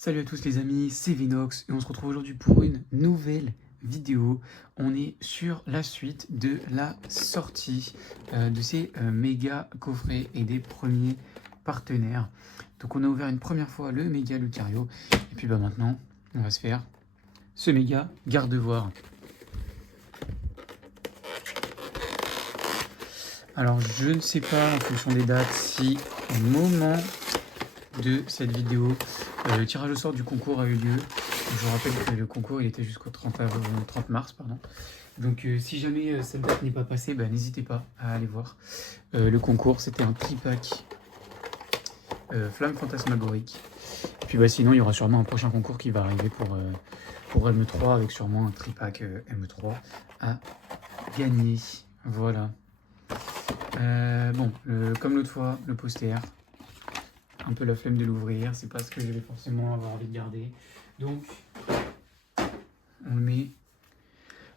Salut à tous les amis, c'est Vinox et on se retrouve aujourd'hui pour une nouvelle vidéo. On est sur la suite de la sortie de ces méga coffrets et des premiers partenaires. Donc on a ouvert une première fois le méga Lucario et puis maintenant on va se faire ce méga Gardevoir. Alors je ne sais pas en fonction des dates si au moment de cette vidéo le tirage au sort du concours a eu lieu. Je vous rappelle que le concours il était jusqu'au 30 mars. Donc si jamais cette date n'est pas passée, n'hésitez pas à aller voir. Le concours c'était un tripack Flamme Fantasmagorique. Et puis sinon il y aura sûrement un prochain concours qui va arriver pour ME3 avec sûrement un tripack ME3 à gagner. Voilà. Comme l'autre fois, le poster. Un peu la flemme de l'ouvrir, c'est pas ce que je vais forcément avoir envie de garder. Donc, on le met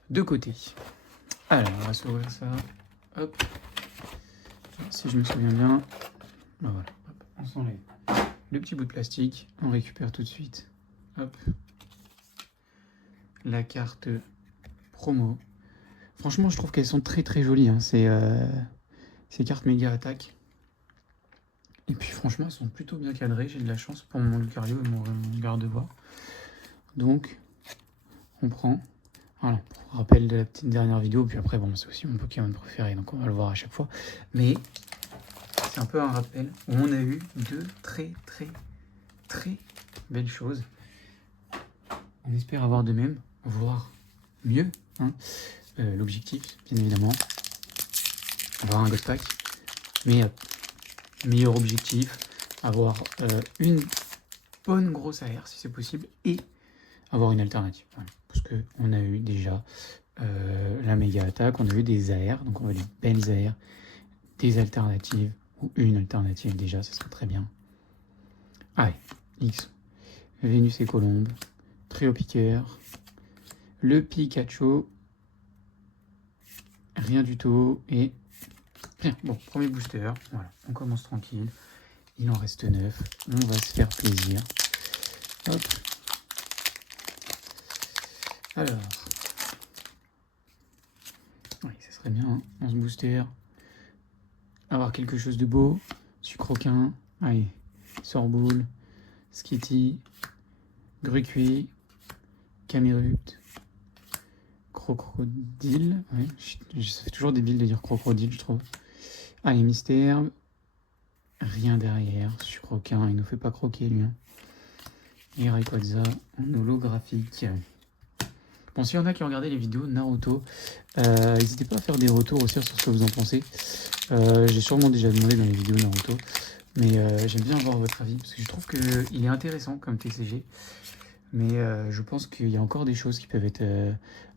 de côté. Alors, on va s'ouvrir ça. Hop. Si je me souviens bien. Voilà. Hop. On s'enlève le petit bout de plastique. On récupère tout de suite. Hop. La carte promo. Franchement, je trouve qu'elles sont très très jolies. Hein. Ces cartes méga attaque. Et puis franchement, elles sont plutôt bien cadrées. J'ai de la chance pour mon Lucario et mon Gardevoir. Donc, on prend. Voilà, pour rappel de la petite dernière vidéo. Puis après, bon, c'est aussi mon Pokémon préféré, donc on va le voir à chaque fois. Mais c'est un peu un rappel où on a eu deux très très très belles choses. On espère avoir de même, voire mieux. Hein. L'objectif, bien évidemment, avoir un Ghost Pack. Mais meilleur objectif, avoir une bonne grosse AR si c'est possible et avoir une alternative. Voilà. Parce qu'on a eu déjà la méga attaque, on a eu des AR, donc on a des belles AR, des alternatives ou une alternative déjà, ça serait très bien. Allez, X, Vénus et Colombe, Trio Piqueur, le Pikachu, rien du tout et rien. Bon, premier booster, voilà, on commence tranquille. Il en reste 9. On va se faire plaisir. Hop. Alors. Oui, ça serait bien, hein, dans ce booster. Avoir quelque chose de beau. Sucroquin. Allez. Sorboule. Skitty. Grucuit. Camerupt. Crocodile. Ouais, ça fait toujours débile de dire crocodile, je trouve. Allez, Mystère. Rien derrière. Sucroquin, il nous fait pas croquer, lui. Hein. Et Rayquaza en holographique. Bon, s'il y en a qui ont regardé les vidéos de Naruto, n'hésitez pas à faire des retours aussi sur ce que vous en pensez. J'ai sûrement déjà demandé dans les vidéos Naruto, mais j'aime bien avoir votre avis, parce que je trouve qu'il est intéressant comme TCG, mais je pense qu'il y a encore des choses qui peuvent être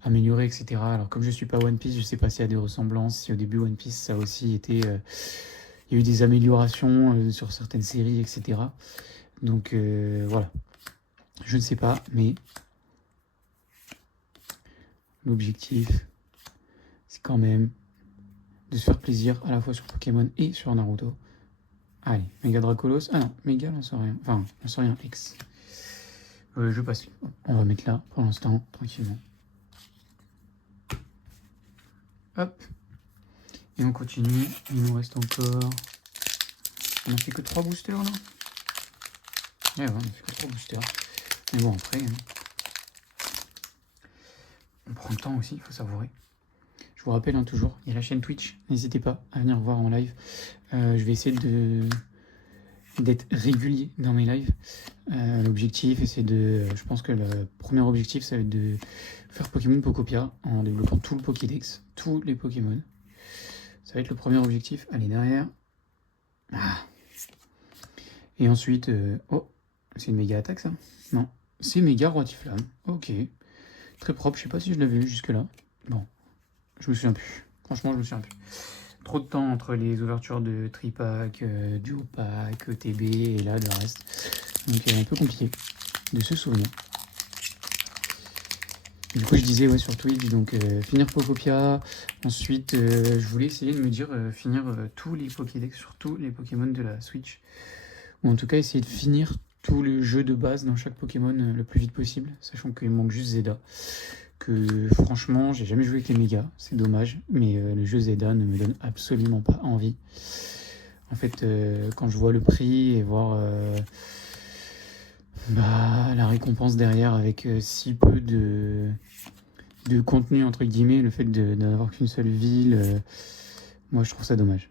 améliorées, etc. Alors comme je suis pas One Piece, je sais pas s'il y a des ressemblances, si au début One Piece ça a aussi été... il y a eu des améliorations sur certaines séries, etc. Donc voilà, je ne sais pas, mais... L'objectif, c'est quand même de se faire plaisir à la fois sur Pokémon et sur Naruto. Allez, Méga Dracolos. Ah non, Méga, j'en sais rien. Enfin, j'en sais rien, X. Je passe. On va mettre là, pour l'instant, tranquillement. Hop. Et on continue. Il nous reste encore... On a fait que 3 boosters, là. Ouais, on a fait que 3 boosters. Mais bon, après... Hein. On prend le temps aussi, il faut savourer. Je vous rappelle toujours, il y a la chaîne Twitch, n'hésitez pas à venir voir en live. Je vais essayer d'être régulier dans mes lives. L'objectif, c'est de... Je pense que le premier objectif, ça va être de faire Pokémon Pokopia en développant tout le Pokédex, tous les Pokémon. Ça va être le premier objectif. Allez, derrière. Ah. Et ensuite... Oh, c'est une méga attaque, ça? Non, c'est méga Roitiflamme. Ok. Très propre, je sais pas si je l'avais vu jusque-là. Bon, je me souviens plus. Franchement, je me souviens plus. Trop de temps entre les ouvertures de Tripack, Duopack, ETB et là, le reste. Donc, un peu compliqué de se souvenir. Du coup, je disais, ouais, sur Twitch, donc finir Pokopia. Ensuite, je voulais essayer de me dire finir tous les Pokédex sur tous les Pokémon de la Switch. Ou en tout cas, essayer de finir tout le jeu de base dans chaque Pokémon le plus vite possible, sachant qu'il manque juste Zeda. Que franchement, j'ai jamais joué avec les mégas, c'est dommage, mais le jeu Zeda ne me donne absolument pas envie. En fait, quand je vois le prix et voir la récompense derrière avec si peu de contenu, entre guillemets, le fait d'avoir qu'une seule ville, moi je trouve ça dommage.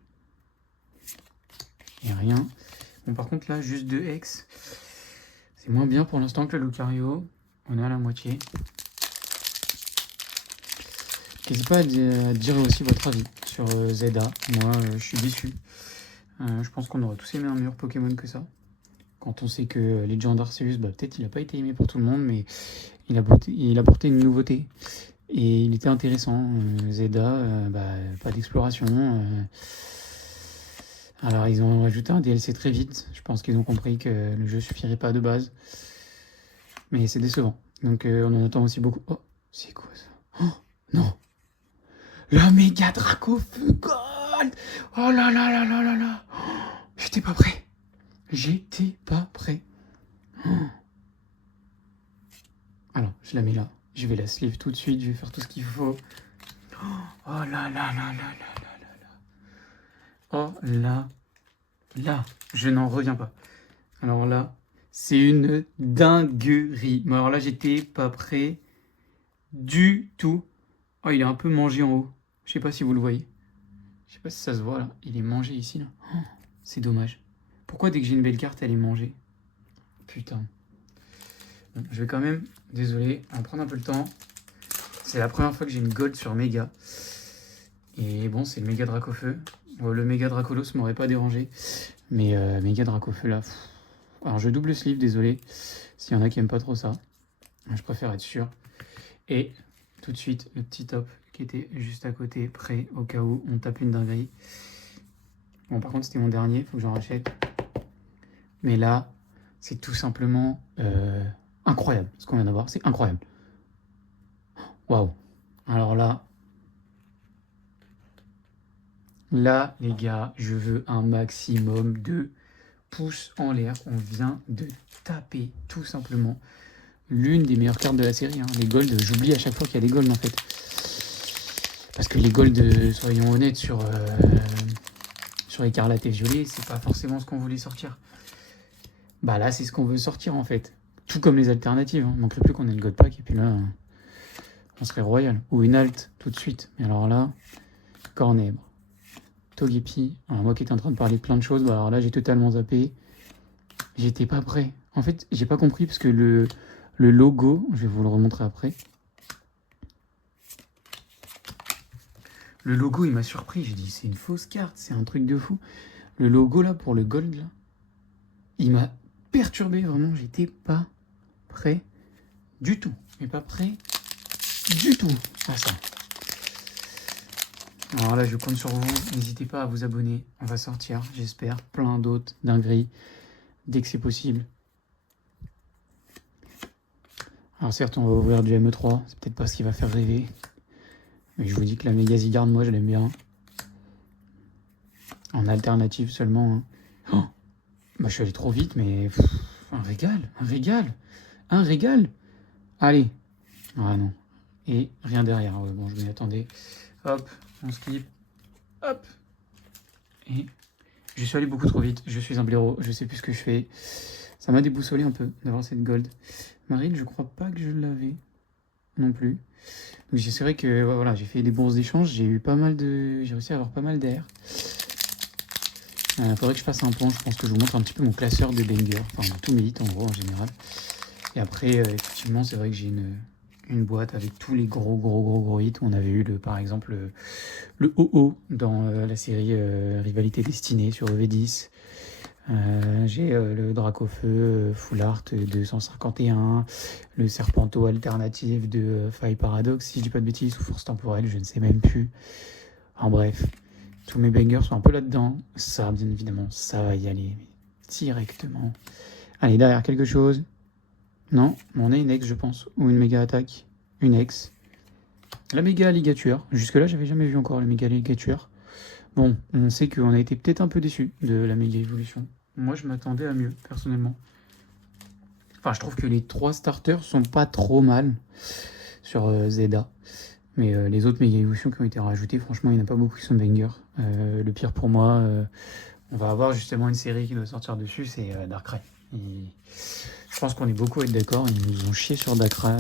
Et rien. Bon, par contre, là, juste 2 ex. C'est moins bien pour l'instant que le Lucario. On est à la moitié. N'hésitez pas à dire aussi votre avis sur Zeda. Moi, je suis déçu. Je pense qu'on aurait tous aimé un meilleur Pokémon que ça. Quand on sait que Legend Arceus, peut-être il n'a pas été aimé pour tout le monde, mais il a apporté une nouveauté. Et il était intéressant. Zeda, pas d'exploration. Alors, ils ont rajouté un DLC très vite. Je pense qu'ils ont compris que le jeu suffirait pas de base. Mais c'est décevant. Donc, on en attend aussi beaucoup. Oh, c'est quoi ça? Oh, non! La méga Dracofeu Gold! Oh là là là là là là! J'étais pas prêt. J'étais pas prêt. Alors, je la mets là. Je vais la sleeve tout de suite. Je vais faire tout ce qu'il faut. Oh là là là là là là là là. Oh là là. Je n'en reviens pas. Alors là, c'est une dinguerie. Mais alors là, j'étais pas prêt du tout. Oh, il est un peu mangé en haut. Je sais pas si vous le voyez. Je sais pas si ça se voit là. Il est mangé ici là. Oh, c'est dommage. Pourquoi dès que j'ai une belle carte, elle est mangée? Putain. Bon, je vais quand même, désolé, en prendre un peu le temps. C'est la première fois que j'ai une gold sur méga. Et bon, c'est le méga Dracofeu. Le méga Dracolos m'aurait pas dérangé. Mais méga Dracofeu là. Alors je double sleeve, désolé. S'il y en a qui aiment pas trop ça. Je préfère être sûr. Et tout de suite, le petit top qui était juste à côté, prêt au cas où on tape une dinguerie. Bon, par contre, c'était mon dernier, il faut que j'en rachète. Mais là, c'est tout simplement incroyable. Ce qu'on vient d'avoir, c'est incroyable. Waouh. Alors là, les gars, je veux un maximum de pouces en l'air. On vient de taper tout simplement l'une des meilleures cartes de la série. Les golds, j'oublie à chaque fois qu'il y a des golds en fait. Parce que les golds, soyons honnêtes, sur Écarlate et Violet, c'est pas forcément ce qu'on voulait sortir. Bah là, c'est ce qu'on veut sortir en fait. Tout comme les alternatives. Il manquerait plus qu'on ait le God Pack et puis là, on serait royal. Ou une alt tout de suite. Mais alors là, Cornèbre, Togepi. Alors moi qui étais en train de parler de plein de choses, alors là, j'ai totalement zappé. J'étais pas prêt. En fait, j'ai pas compris parce que le logo, je vais vous le remontrer après. Le logo, il m'a surpris. J'ai dit, c'est une fausse carte, c'est un truc de fou. Le logo là, pour le gold, là, il m'a perturbé, vraiment. J'étais pas prêt du tout. Mais pas prêt du tout à ça. Alors là, je compte sur vous. N'hésitez pas à vous abonner. On va sortir, j'espère, plein d'autres dingueries dès que c'est possible. Alors certes, on va ouvrir du ME3. C'est peut-être pas ce qui va faire rêver. Mais je vous dis que la méga Zygarde, moi, je l'aime bien. En alternative seulement. Oh, je suis allé trop vite, mais... un régal, un régal, un régal. Allez. Ah non. Et rien derrière. Ouais, bon, je m'y attendais. Hop, on skip. Hop. Et je suis allé beaucoup trop vite. Je suis un blaireau. Je sais plus ce que je fais. Ça m'a déboussolé un peu d'avoir cette gold. Marine, je crois pas que je l'avais non plus. Donc c'est vrai que voilà, j'ai fait des bourses d'échange. J'ai réussi à avoir pas mal d'air. Faudrait que je fasse un point. Je pense que je vous montre un petit peu mon classeur de banger. Enfin, tous mes hits en gros en général. Et après, effectivement, c'est vrai que j'ai une boîte avec tous les gros hits. On avait eu par exemple le OO dans la série Rivalité Destinée sur EV10. J'ai le Dracofeu Full Art 251, le Serpento alternative de Faille Paradox, si je dis pas de bêtises, ou Force Temporelle, je ne sais même plus. En bref, tous mes bangers sont un peu là-dedans. Ça, bien évidemment, ça va y aller directement. Allez, derrière quelque chose. Non, on a une ex, je pense, ou une méga attaque. Une ex. La méga ligature. Jusque-là, j'avais jamais vu encore la méga ligature. Bon, on sait qu'on a été peut-être un peu déçus de la méga évolution. Moi, je m'attendais à mieux, personnellement. Enfin, je trouve que les 3 starters sont pas trop mal sur Zeda. Mais les autres méga évolutions qui ont été rajoutées, franchement, il n'y en a pas beaucoup qui sont bangers. Le pire pour moi, on va avoir justement une série qui doit sortir dessus, c'est Darkrai. Je pense qu'on est beaucoup à être d'accord, ils nous ont chié sur Darkrai,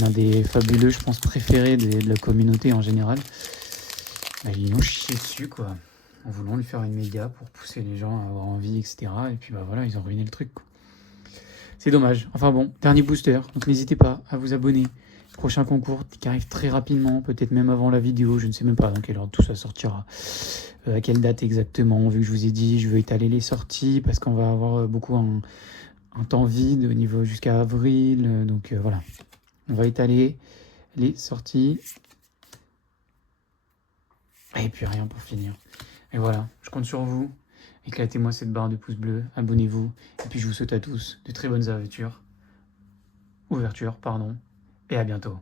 l'un des fabuleux, je pense, préférés de la communauté en général. Bah, ils nous ont chié dessus, quoi, en voulant lui faire une méga pour pousser les gens à avoir envie, etc. Et puis bah voilà, ils ont ruiné le truc, quoi. C'est dommage. Enfin bon, dernier booster, donc n'hésitez pas à vous abonner. Prochain concours qui arrive très rapidement, peut-être même avant la vidéo, je ne sais même pas dans quelle heure tout ça sortira, à quelle date exactement, vu que je vous ai dit, je veux étaler les sorties, parce qu'on va avoir beaucoup un temps vide au niveau jusqu'à avril, donc voilà. On va étaler les sorties. Et puis rien pour finir. Et voilà, je compte sur vous. Éclatez-moi cette barre de pouces bleus, abonnez-vous, et puis je vous souhaite à tous de très bonnes ouvertures, pardon, et à bientôt.